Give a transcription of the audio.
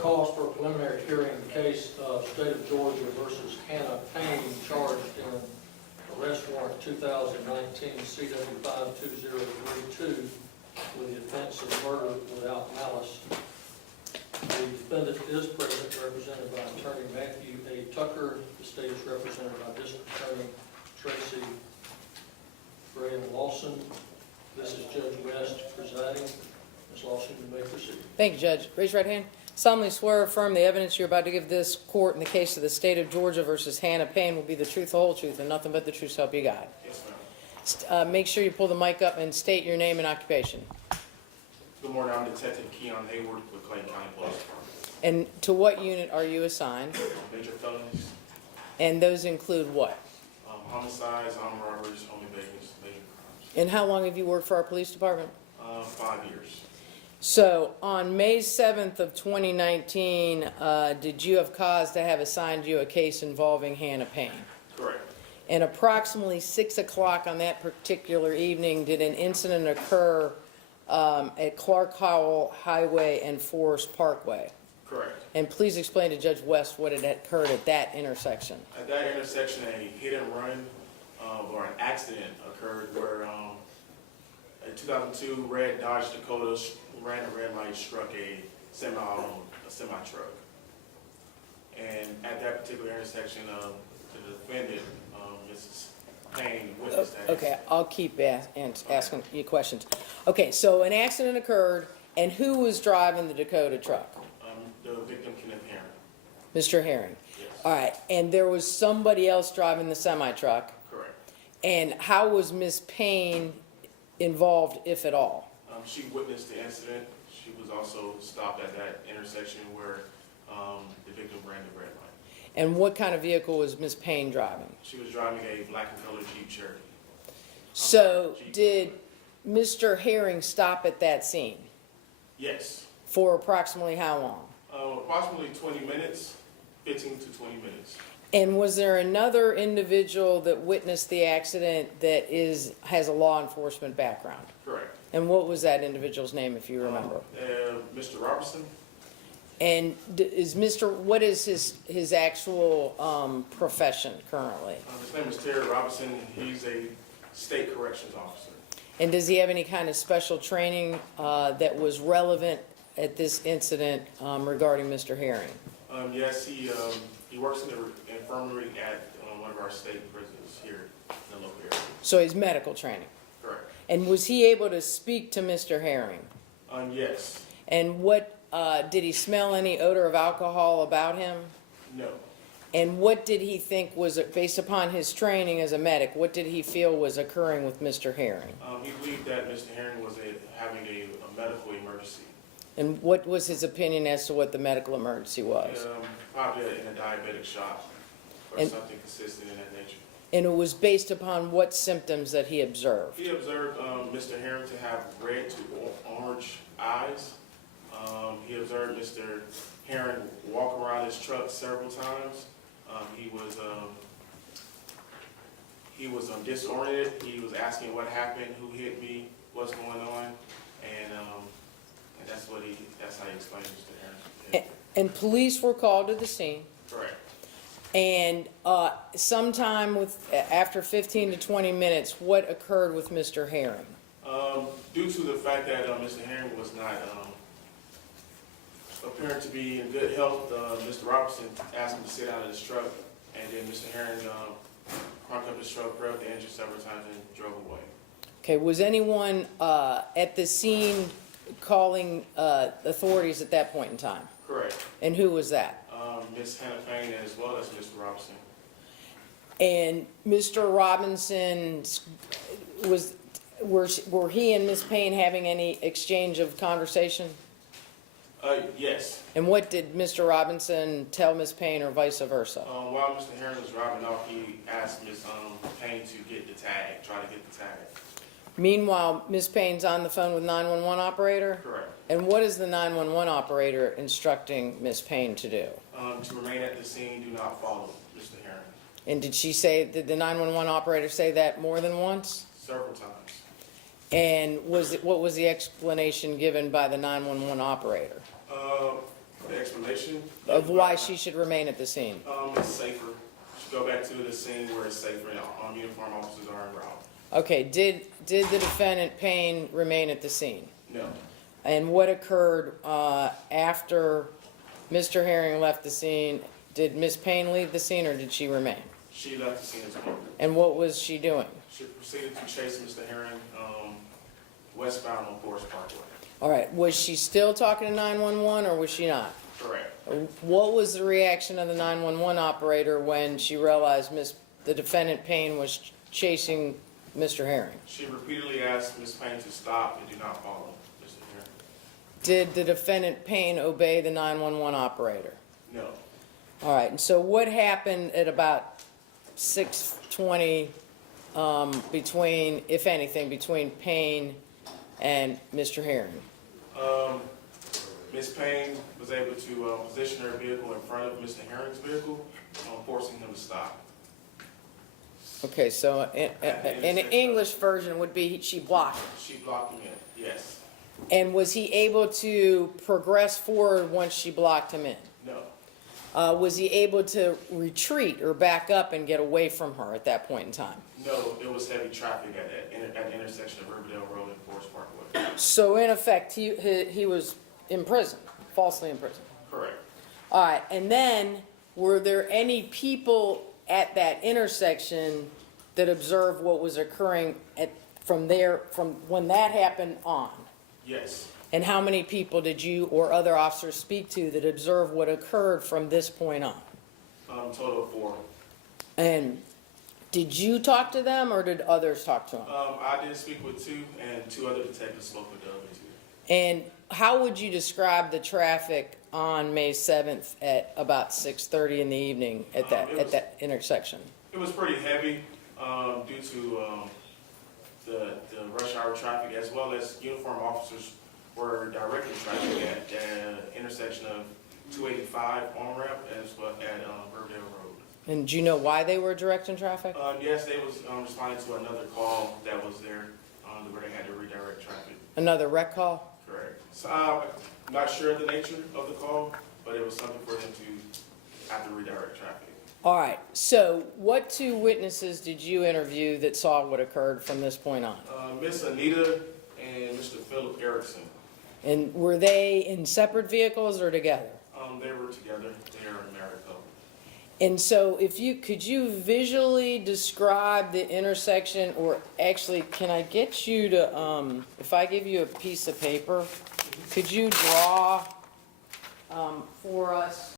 calls for a preliminary hearing in the case of State of Georgia versus Hannah Payne, charged in arrest warrant 2019 CW 52032 with the offense of murder without malice. The defendant is present, represented by Attorney Matthew A. Tucker. The state is represented by District Attorney Tracy Graham Lawson. This is Judge West presiding. Ms. Lawson, you may proceed. Thank you, Judge. Raise your right hand. Solemnly swear or affirm the evidence you're about to give this court in the case of the State of Georgia versus Hannah Payne will be the truth, the whole truth, and nothing but the truth, so help you God. Yes, ma'am. Make sure you pull the mic up and state your name and occupation. Good morning. I'm Detective Keon Hayward with Clayton County Police Department. And to what unit are you assigned? Major felonies, And those include what? homicides, armed robberies, home invasions, major crimes. And how long have you worked for our police department? 5 years. So on May 7th of 2019, did you have cause to have assigned you a case involving Hannah Payne? Correct. And approximately 6 o'clock on that particular evening, did an incident occur at Clark Howell Highway and Forest Parkway? Correct. And please explain to Judge West what had occurred at that intersection. At that intersection, a hit and run or an accident occurred where a 2002 red Dodge Dakota ran a red light, struck a semi-truck. And at that particular intersection, the defendant, Mrs. Payne, witnessed that. Okay, I'll keep asking you questions. Okay, so an accident occurred, and who was driving the Dakota truck? The victim, Kenneth Herring. Mr. Herring. Yes. All right, and there was somebody else driving the semi-truck. Correct. And how was Miss Payne involved, if at all? She witnessed the incident. She was also stopped at that intersection where the victim ran the red light. And what kind of vehicle was Miss Payne driving? She was driving a black and colored Jeep Cherokee. So Jeep. did Mr. Herring stop at that scene? Yes. For approximately how long? Approximately 20 minutes, 15 to 20 minutes. And was there another individual that witnessed the accident that has a law enforcement background? Correct. And what was that individual's name, if you remember? Mr. Robertson. And what is his actual profession currently? His name is Terry Robinson. He's a state corrections officer. And does he have any kind of special training that was relevant at this incident regarding Mr. Herring? Yes, he works in the infirmary at one of our state prisons here in the local area. So he's medical training. Correct. And was he able to speak to Mr. Herring? Yes. And what did he smell any odor of alcohol about him? No. And what did he think was, based upon his training as a medic, what did he feel was occurring with Mr. Herring? He believed that Mr. Herring was having a medical emergency. And what was his opinion as to what the medical emergency was? Probably in a diabetic shock or something consistent in that nature. And it was based upon what symptoms that he observed? He observed Mr. Herring to have red to orange eyes. He observed Mr. Herring walk around his truck several times. He was disoriented. He was asking what happened, who hit me, what's going on, and that's how he explained Mr. Herring. And police were called to the scene. Correct. And sometime after 15 to 20 minutes, what occurred with Mr. Herring? Due to the fact that Mr. Herring was not appearing to be in good health, Mr. Robertson asked him to sit down in his truck, and then Mr. Herring cranked up his truck, revved the engine several times, and drove away. Okay, was anyone at the scene calling authorities at that point in time? Correct. And who was that? Ms. Hannah Payne as well as Mr. Robertson. And Mr. Robinson, were he and Ms. Payne having any exchange of conversation? Yes. And what did Mr. Robinson tell Ms. Payne or vice versa? While Mr. Herring was driving off, he asked Ms. Payne to get the tag, try to get the tag. Meanwhile, Ms. Payne's on the phone with 911 operator? Correct. And what is the 911 operator instructing Ms. Payne to do? To remain at the scene, do not follow Mr. Herring. And did the 911 operator say that more than once? Several times. And what was the explanation given by the 911 operator? The explanation? of why she should remain at the scene? It's safer. Should go back to the scene where it's safer and uniform officers are around. Okay, did the defendant Payne remain at the scene? No. And what occurred after Mr. Herring left the scene? Did Ms. Payne leave the scene or did she remain? She left the scene as well. And what was she doing? She proceeded to chase Mr. Herring westbound on Forest Parkway. All right, was she still talking to 911 or was she not? Correct. What was the reaction of the 911 operator when she realized the defendant Payne was chasing Mr. Herring? She repeatedly asked Ms. Payne to stop and do not follow Mr. Herring. Did the defendant Payne obey the 911 operator? No. All right, and so what happened at about 6:20 between, if anything, between Payne and Mr. Herring? Ms. Payne was able to position her vehicle in front of Mr. Herring's vehicle, forcing him to stop. Okay, so in the English version would be she blocked him. She blocked him in, yes. And was he able to progress forward once she blocked him in? No. Was he able to retreat or back up and get away from her at that point in time? No, it was heavy traffic at the intersection of Riverdale Road and Forest Parkway. So in effect, he was in prison, falsely in prison. Correct. All right, and then were there any people at that intersection that observed what was occurring from when that happened on? Yes. And how many people did you or other officers speak to that observed what occurred from this point on? Total of 4. And did you talk to them or did others talk to them? I did speak with 2, and 2 other detectives spoke with the other 2. And how would you describe the traffic on May 7th at about 6:30 in the evening at that intersection? It was pretty heavy due to the rush hour traffic, as well as uniform officers were directing traffic at the intersection of 285 on-ramp as well at Riverdale Road. And do you know why they were directing traffic? Yes, they was responding to another call that was there where they had to redirect traffic. Another wreck call? Correct. So I'm not sure of the nature of the call, but it was something for them to have to redirect traffic. All right, so what 2 witnesses did you interview that saw what occurred from this point on? Miss Anita and Mr. Philip Erickson. And were they in separate vehicles or together? They were together. They are a married couple. And so could you visually describe the intersection, or actually, can I get you to, if I give you a piece of paper, could you draw for us